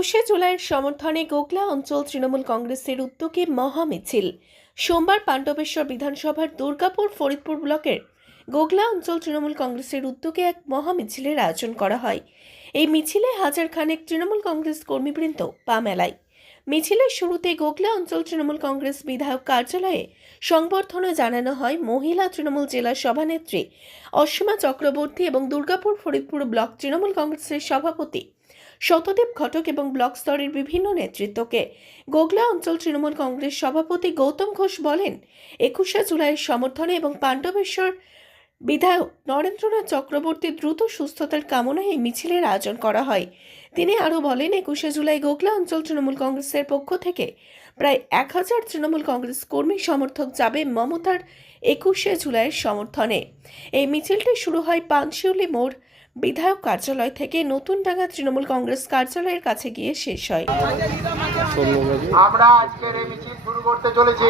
একুশে জুলাইয়ের সমর্থনে গোগলা অঞ্চল তৃণমূল কংগ্রেসের উদ্যোগে মহামিছিল। সোমবার পাণ্ডবেশ্বর বিধানসভার দুর্গাপুর ফরিদপুর ব্লকের গোগলা অঞ্চল তৃণমূল কংগ্রেসের উদ্যোগে এক মহামিছিলের আয়োজন করা হয়। এই মিছিলে হাজার খানেক তৃণমূল কংগ্রেস কর্মীবৃন্দ পা মেলায়। মিছিলের শুরুতে গোগলা অঞ্চল তৃণমূল কংগ্রেস বিধায়ক কার্যালয়ে সংবর্ধনা জানানো হয় মহিলা তৃণমূল জেলা সভানেত্রী অসীমা চক্রবর্তী এবং দুর্গাপুর ফরিদপুর ব্লক তৃণমূল কংগ্রেসের সভাপতি শতদেব ঘটক এবং ব্লক স্তরের বিভিন্ন নেতৃত্বকে। গোগলা অঞ্চল তৃণমূল কংগ্রেস সভাপতি গৌতম ঘোষ বলেন, একুশে জুলাইয়ের সমর্থনে এবং পাণ্ডবেশ্বর বিধায়ক নরেন্দ্রনাথ চক্রবর্তীর দ্রুত সুস্থতার কামনায় এই মিছিলের আয়োজন করা হয়। তিনি আরও বলেন, একুশে জুলাই গোগলা অঞ্চল তৃণমূল কংগ্রেসের পক্ষ থেকে প্রায় এক হাজার তৃণমূল কংগ্রেস কর্মী সমর্থক যাবে মমতার একুশে জুলাইয়ের সমর্থনে। এই মিছিলটি শুরু হয় পানশিউলি মোড় বিধায়ক কার্যালয় থেকে নতুন ডাঙ্গা তৃণমূল কংগ্রেস কার্যালয়ের কাছে গিয়ে শেষ হয়। আমরা আজকের এই মিছিল শুরু করতে চলেছি।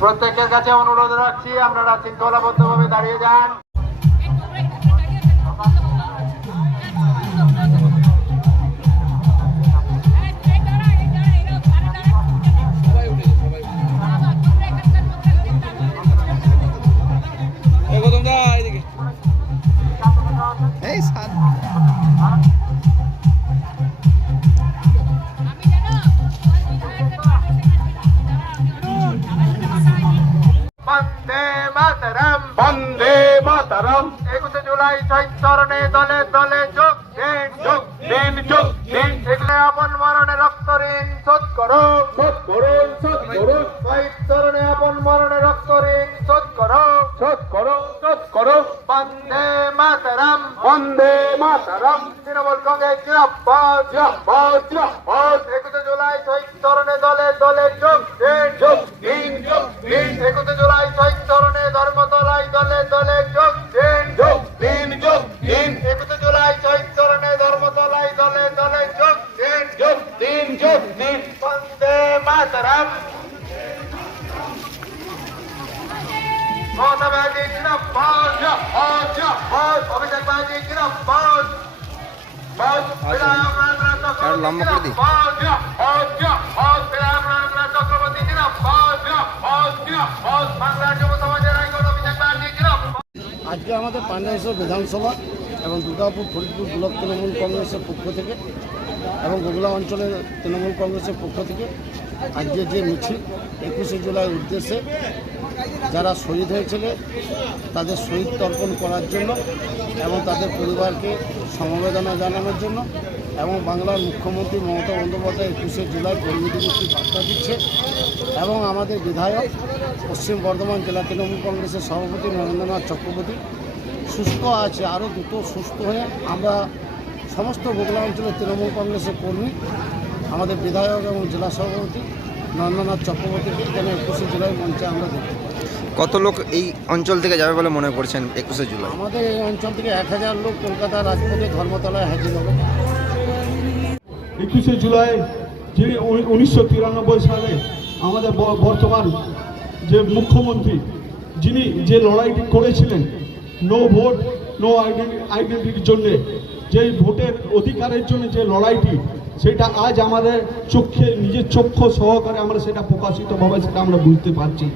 প্রত্যেকের কাছে অনুরোধ রাখছি, আপনারা শৃঙ্খলাবদ্ধ ভাবে দাঁড়িয়ে যান। দলে দলে আজকে আমাদের পান্ডবেশ্বর বিধানসভা এবং দুর্গাপুর ফরিদপুর ব্লক তৃণমূল কংগ্রেসের পক্ষ থেকে এবং গোগলা অঞ্চলের তৃণমূল কংগ্রেসের পক্ষ থেকে আজকে যে মিছিল একুশে জুলাই উদ্দেশ্যে যারা শহীদ হয়েছিল, তাদের শহীদ তর্পণ করার জন্য এবং তাদের পরিবারকে সমবেদনা জানানোর জন্য এবং বাংলার মুখ্যমন্ত্রী মমতা বন্দ্যোপাধ্যায় একুশে জুলাই কর্মীদের একটি বার্তা দিচ্ছে এবং আমাদের বিধায়ক, পশ্চিম বর্ধমান জেলা তৃণমূল কংগ্রেসের সভাপতি নরেন্দ্রনাথ চক্রবর্তী সুস্থ আছে, আরও দ্রুত সুস্থ হয়ে আমরা সমস্ত বগুলা অঞ্চলের তৃণমূল কংগ্রেসের কর্মী, আমাদের বিধায়ক এবং জেলা সভাপতি নরেন্দ্রনাথ চক্রবর্তীকে এখানে একুশে জুলাই মঞ্চে আমরা পাই। কত লোক এই অঞ্চল থেকে যাবে বলে মনে করছেন একুশে জুলাই? আমাদের এই অঞ্চল থেকে এক হাজার লোক কলকাতা রাজপথে ধর্মতলায় হাজির হবে। একুশে জুলাই যে উনিশশো তিরানব্বই সালে আমাদের বর্তমান যে মুখ্যমন্ত্রী যিনি যে লড়াইটি করেছিলেন নো ভোট নো আইডেন্টিটির জন্যে যে ভোটের অধিকারের জন্য যে লড়াইটি সেটা আজ আমাদের চোখে নিজের চক্ষু সহকারে আমরা সেটা প্রকাশিতভাবে সেটা আমরা বুঝতে পারছি।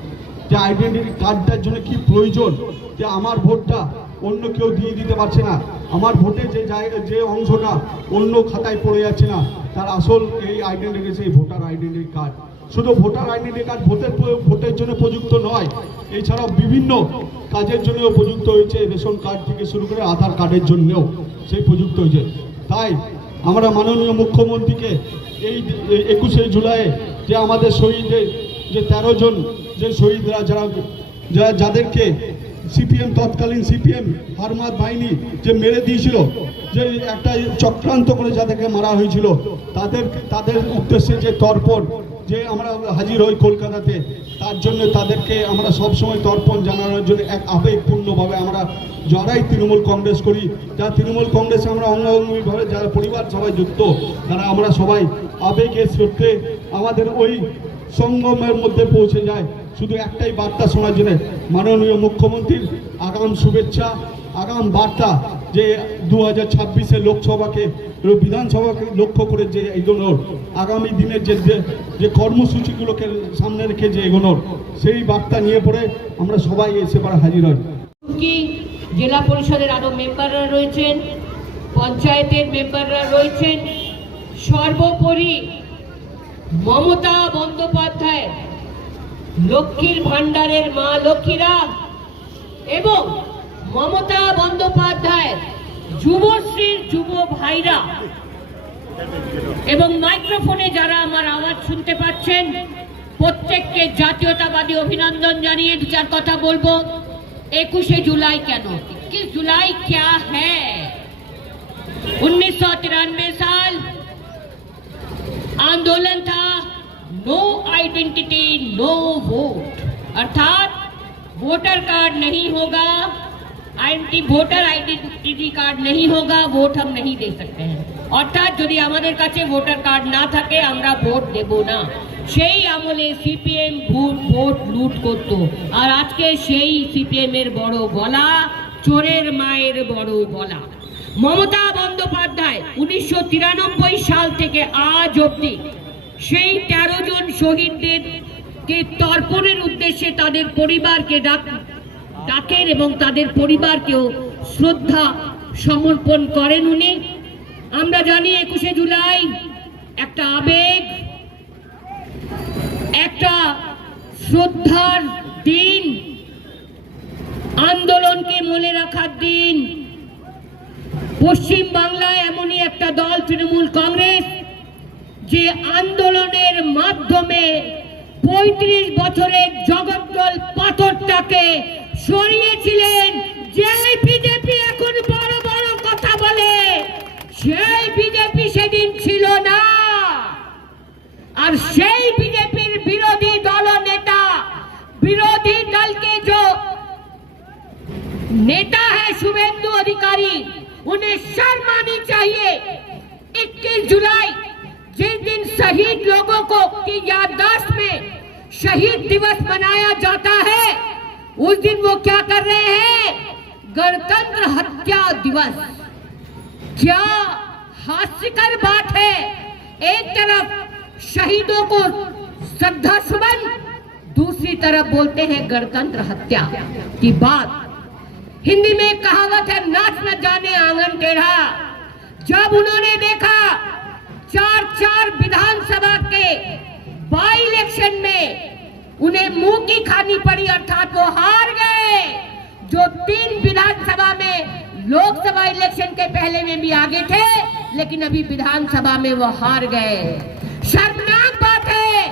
যে আইডেন্টিটি কার্ডটার জন্য কি প্রয়োজন? যে আমার ভোটটা অন্য কেউ দিয়ে দিতে পারছে না। আমার ভোটের যে জায়গা, যে অংশটা অন্য খাতায় পড়ে যাচ্ছে না, তার আসল এই আইডেন্টিটি সেই ভোটার আইডেন্টিটি কার্ড শুধু ভোটার আইডেন্টি কার্ড ভোটের ভোটের জন্য প্রযুক্ত নয়, এছাড়াও বিভিন্ন কাজের জন্যও প্রযুক্ত হয়েছে, রেশন কার্ড থেকে শুরু করে আধার কার্ডের জন্যও সেই প্রযুক্ত হয়েছে। তাই আমরা মাননীয় মুখ্যমন্ত্রীকে এই একুশে জুলাইয়ে যে আমাদের শহীদের যে তেরো জন যে শহীদরা যারা যারা যাদেরকে সিপিএম, তৎকালীন সিপিএম হারমাত বাহিনী যে মেরে দিয়েছিল, যে একটা চক্রান্ত করে যাদেরকে মারা হয়েছিল, তাদের তাদের উদ্দেশ্যে যে তর্পণ, যে আমরা হাজির হই কলকাতাতে, তার জন্য তাদেরকে আমরা সবসময় তর্পণ জানানোর জন্য এক আবেগপূর্ণভাবে আমরা যারাই তৃণমূল কংগ্রেস করি যারা তৃণমূল কংগ্রেসে আমরা অঙ্গাঙ্গিভাবে যারা পরিবার সবাই যুক্ত, তারা আমরা সবাই আবেগের সত্যি আমাদের ওই সঙ্গমের মধ্যে পৌঁছে যায়। শুধু একটাই বার্তা শোনার জন্য মাননীয় মুখ্যমন্ত্রীর আগাম শুভেচ্ছা, আগাম বার্তা যে দু হাজার ছাব্বিশে লোকসভাকে, বিধানসভাকে লক্ষ্য করে যে এগোনোর, আগামী দিনের যে যে- কর্মসূচিগুলোকে সামনে রেখে যে এগোনোর, সেই বার্তা নিয়ে পড়ে আমরা সবাই এসে পারে হাজির হই। জেলা পরিষদের আরও মেম্বাররা রয়েছেন, পঞ্চায়েতের মেম্বাররা রয়েছেন, সর্বোপরি মমতা বন্দ্যোপাধ্যায় লক্ষ্মীর ভাণ্ডারের মা লক্ষ্মীরা এবং মমতা বন্দ্যোপাধ্যায় যুবশ্রীর যুব ভাইরা এবং মাইক্রোফোনে যারা আমার আওয়াজ শুনতে পাচ্ছেন প্রত্যেককে জাতীয়তাবাদী অভিনন্দন জানিয়ে দু চার কথা বলবো একুশে जुलाई কেন इक्कीस जुलाई क्या है उन्नीस सौ तिरानवे साल आंदोलन था नो आइडेंटिटी नो वोट अर्थात वोटर कार्ड नहीं होगा আইডেন্টি ভোটার আইডেন্টিটি কার্ড नहीं होगा ভোট हम नहीं दे सकते हैं অর্থাৎ যদি আমাদের কাছে ভোটার কার্ড না থাকে আমরা ভোট দেব না সেই আমলে সিপিএম ভোট ভোট লুট করত আর আজকে সেই সিপিএম এর বড় গলা চোরের মায়ের বড় গলা মমতা বন্দ্যোপাধ্যায় উনিশশো তিরানব্বই সাল থেকে আজ অব্দি সেই তেরো জন শহীদদের কে তর্পণের উদ্দেশ্যে তাদের পরিবারকে ডাক, ডাকেন এবং তাদের পরিবারকেও শ্রদ্ধা সমর্পণ করেন উনি। আমরা জানি একুশে জুলাই একটা আবেগ, একটা শ্রদ্ধার দিন, আন্দোলনকে মনে রাখার দিন পশ্চিম বাংলায় এমনই একটা দল, তৃণমূল কংগ্রেস, যে আন্দোলনের মাধ্যমে পঁয়ত্রিশ বছরের জগদ্দল পাথরটাকে সরিয়েছিলেন। যেই বিজেপি এখন বড় বড় কথা বলে, সেই বিজেপি সেদিন ছিল না। আর সেই বিজেপির বিরোধী দল নেতা, বিরোধী দলকে যে নেতা হ্যাঁ শুভেন্দু অধিকারী उन्हें शर्म आनी चाहिए। 21 जुलाई, जिस दिन शहीद लोगों को की याददाश्त में शहीद दिवस मनाया जाता है, उस दिन वो क्या कर रहे हैं? गणतंत्र हत्या दिवस। क्या हास्यकर बात है। एक तरफ़ शहीदों को श्रद्धा सुमन दूसरी तरफ़ बोलते हैं गणतंत्र हत्या की बात। हिंदी में कहावत है, नाच न जाने आँगन टेढ़ा। जब उन्होंने देखा चार चार विधानसभा के बाई इलेक्शन में उन्हें मुँह की खानी पड़ी, अर्थात वो हार गए, जो तीन विधानसभा में लोकसभा इलेक्शन के पहले में भी आगे थे, लेकिन अभी विधानसभा में वो हार गए। शर्मनाक बात है,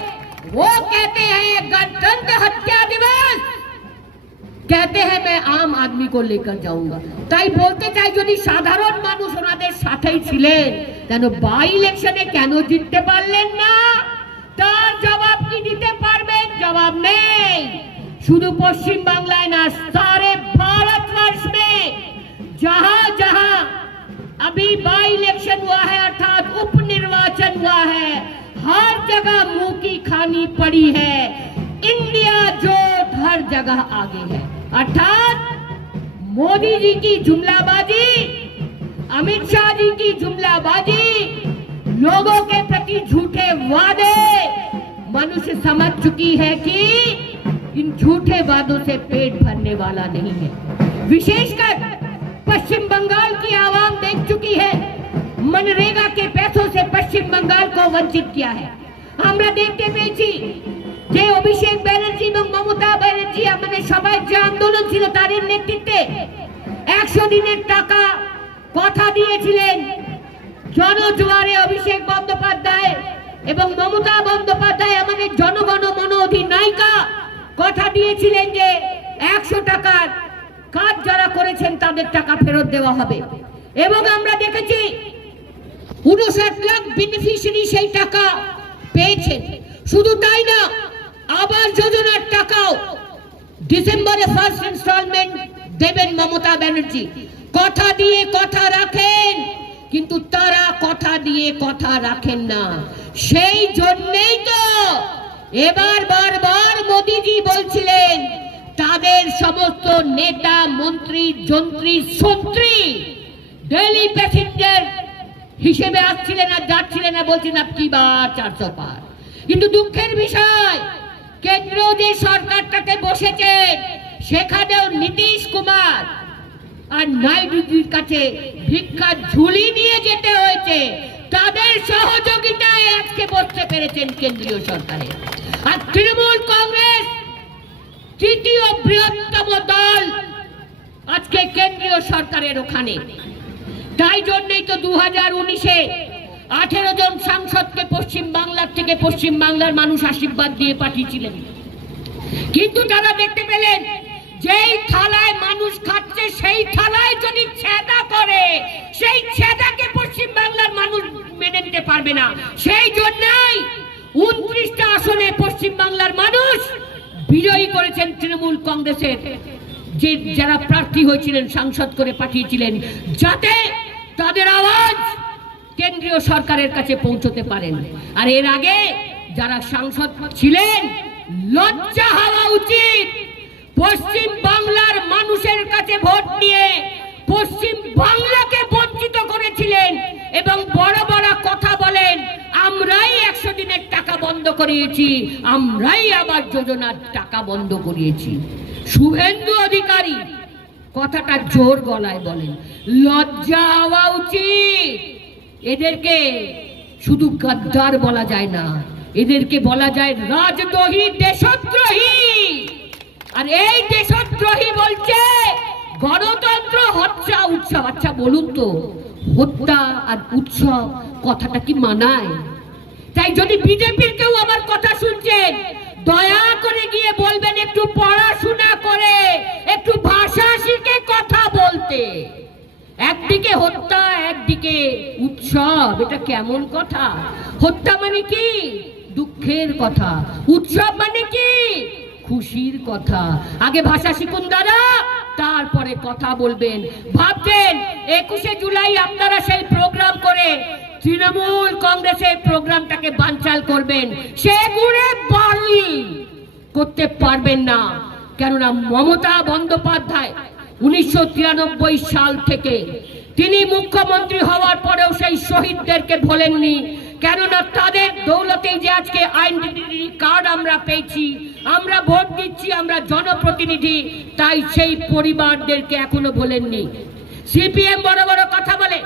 वो कहते हैं, गणतंत्र हत्या दिवस। कहते हैं मैं आम आदमी को लेकर जाऊंगा তাই বলতে চাই যদি সাধারণ মানুষ ওনাদের সাথেই ছিলেন কেন বাই ইলেকশনে কেন জিততে পারলেন না তার জবাব কি দিতে পারবেন জবাব নেই শুধু পশ্চিম বাংলায় না সারে भारतवर्ष में जहां जहां अभी बाई इलेक्शन हुआ है अर्थात उप निर्वाचन हुआ है हर जगह मुंह की खानी पड़ी है इंडिया जोट हर जगह आगे है अर्थात मोदी जी की जुमलाबाजी अमित शाह जी की जुमलाबाजी लोगों के प्रति झूठे वादे मनुष्य समझ चुकी है कि इन झूठे वादों से पेट भरने वाला नहीं है विशेषकर पश्चिम बंगाल की आवाम देख चुकी है मनरेगा के पैसों से पश्चिम बंगाल को वंचित किया है আমরা দেখতে পেয়েছি যে অভিষেক ব্যানার্জি এবং মমতা ব্যানার্জি আমাদের সবাই যে আন্দোলন ছিল তাদের নেতৃত্বে একশো দিনের টাকা কথা দিয়েছিলেন জনজোয়ারে অভিষেক বন্দ্যোপাধ্যায় এবং মমতা বন্দ্যোপাধ্যায় আমাদের জনগণ মন অধিনায়িকা কথা দিয়েছিলেন যে একশো টাকার কাজ যারা করেছেন তাদের টাকা ফেরত দেওয়া হবে। এবং আমরা দেখেছি উনষাট লাখ বেনিফিশিয়ারি সেই টাকা পেয়েছেন। শুধু তাই না আবাস যোজনার টাকাও ডিসেম্বরে ফার্স্ট ইনস্টলমেন্ট দেবেন মমতা ব্যানার্জি। কথা দিয়ে কথা রাখেন, কিন্তু তারা কথা দিয়ে কথা রাখেন না। সেই জন্যেই তো এবার বারবার মোদিজি বলছিলেন, তাদের সমস্ত নেতা, মন্ত্রী, যন্ত্রী, সন্ত্রী ডেলি প্যাসেঞ্জার হিসেবে আসছিলেন আর যাচ্ছিলেন আর বলছেন আপনি বা চারশো পার। কিন্তু দুঃখের বিষয় কেন্দ্র যে সরকারটাতে বসেছে, সেখানেও নীতিশ কুমার আর নাইডুজির কাছে ভিক্ষার ঝুলি নিয়ে যেতে হয়েছে। তাদের সহযোগিতায় আজকে বসতে পেরেছেন কেন্দ্রীয় সরকারে। আর তৃণমূল কংগ্রেস, তৃতীয় বৃহত্তম দল আজকে কেন্দ্রীয় সরকারের ওখানে। তাই জন্যই তো দু হাজার উনিশে আঠেরো জন সাংসদকে পশ্চিম বাংলার থেকে পশ্চিম বাংলার মানুষ আশীর্বাদ দিয়ে পাঠিয়েছিলেন। কিন্তু তারা দেখতে পেলেন, যেই থালায় মানুষ খাচ্ছে, সেই থালায় যদি ছেদা করে, সেই ছেদাকে পশ্চিম বাংলার মানুষ মেনে নিতে পারবে না। সেই জন্যই উনত্রিশটা আসনে পশ্চিম বাংলার মানুষ বিজয়ী করেছেন তৃণমূল কংগ্রেসের। যে যারা প্রার্থী হয়েছিলেন, সাংসদ করে পাঠিয়েছিলেন, যাতে তাদের আওয়াজ কেন্দ্রীয় সরকারের কাছে পৌঁছতে পারেন। আর এর আগে যারা সাংসদ ছিলেন, লজ্জা হওয়া উচিত। পশ্চিম বাংলার মানুষের কাছে ভোট নিয়ে পশ্চিম বাংলাকে বঞ্চিত করেছিলেন এবং বড় বড় কথা বলেন, আমরাই একশো দিনের টাকা বন্ধ করিয়েছি, আমরাই আবার যোজনার টাকা বন্ধ করিয়েছি। শুভেন্দু অধিকারী কথাটা জোর গলায় বলেন, লজ্জা হওয়া উচিত। এদেরকে শুধু গাদ্দার বলা যায় না, এদেরকে বলা যায় রাজদ্রোহী, দেশদ্রোহী। আর এই দেশদ্রোহী বলছে গণতন্ত্র হত্যা, উৎসব। আচ্ছা বলুন তো, হত্যা আর উৎসব কথাটা কি মানায়? তাই যদি বিজেপির কেউ আমার কথা শুনছেন, দয়া করে গিয়ে বলবেন একটু পড়াশোনা করে, একটু ভাষা শিখে কথা বলতে। একদিকে হত্যা, একদিকে উৎসব, এটা কেমন কথা? হত্যা মানে কি? দুঃখের কথা। উৎসব মানে কি? খুশির কথা। আগে ভাষা শিখুন দাদা, তারপরে কথা বলবেন। ভাবছেন, একুশে জুলাই আপনারা সেই প্রোগ্রাম করে তৃণমূল কংগ্রেসের প্রোগ্রামটাকে বানচাল করবেন। সেগুলো বাড়ি করতে পারবেন না। কেননা মমতা বন্দ্যোপাধ্যায় উনিশশো তিরানব্বই সাল থেকে। তিনি মুখ্যমন্ত্রী হওয়ার পরেও সেই শহীদদেরকে ভোলেননি, কেননা তাদের দৌলতেই যে আজকে আইডেন্টিটি কার্ড আমরা পেয়েছি, আমরা ভোট দিচ্ছি, আমরা জনপ্রতিনিধি, তাই সেই পরিবারদেরকে এখনও ভোলেননি। সিপিএম বড় বড় কথা বলে,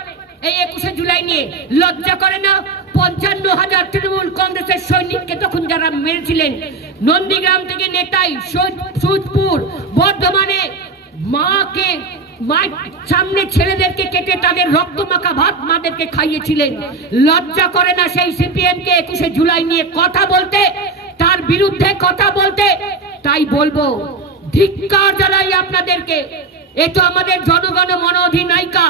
এই একুশে জুলাই নিয়ে লজ্জা করে না? পঞ্চান্ন হাজার তৃণমূল কংগ্রেসের সৈনিককে তখন যারা মেরেছিলেন, নন্দীগ্রাম থেকে নেতাই সুজপুর বর্ধমানে মাকে সামনে ছেলেদেরকে কেটে তাদের রক্ত মাখা ভাত মাদেরকে খাইয়েছিলেন। লজ্জা করে না সেই সিপিএম কে একুশে জুলাই নিয়ে কথা বলতে? তার বিরুদ্ধে কথা বলতে? তাই বলব, ধিক্কার জানাই আপনাদেরকে। এ তো আমাদের জনগণ মন অধিনায়িকা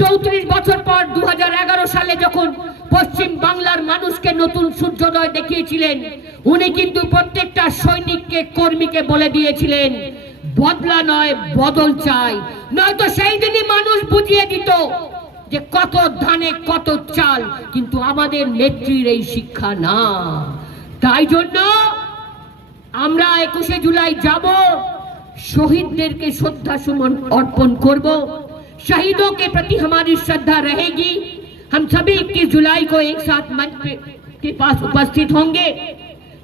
চৌত্রিশ বছর পর দু হাজার এগারো সালে যখন পশ্চিম বাংলার মানুষকে নতুন সূর্যোদয় দেখিয়েছিলেন, উনি কিন্তু প্রত্যেকটা সৈনিককে, কর্মীকে বলে দিয়েছিলেন बदला नय बदल चाय तो दिन ही मानुष बुझिए दी तो। कत धान कत चाल कई शिक्षा ना तुशे जुलाई जब शहीद श्रद्धा सुमन अर्पण करब शहीदों के प्रति हमारी श्रद्धा रहेगी। हम सभी इक्कीस जुलाई को एक साथ मंच के पास उपस्थित होंगे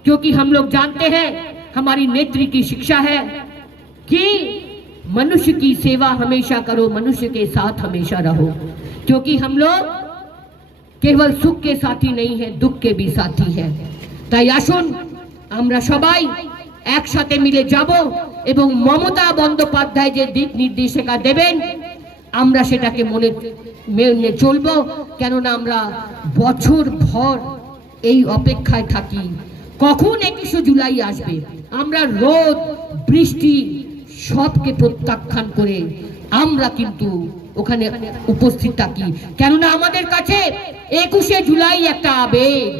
क्योंकि हम लोग जानते हैं, हमारी नेत्री की शिक्षा है। कि मनुष्य की सेवा हमेशा करो मनुष्य के साथ हमेशा रहो क्योंकि हम लोग কেবল সুখকে সাথী নেই है দুঃখ के भी साथी है তাই আসুন আমরা সবাই একসাথে মিলে যাব এবং মমতা বন্দ্যোপাধ্যায় যে দিক নির্দেশিকা দেবেন আমরা সেটাকে মনে মেনে চলবো কেননা আমরা বছর ভর এই অপেক্ষায় থাকি কখন একুশে জুলাই আসবে আমরা রোদ বৃষ্টি সবকে প্রত্যাখ্যান করে আমরা কিন্তু ওখানে উপস্থিত থাকি। কেননা আমাদের কাছে একুশে জুলাই একটা আবেগ।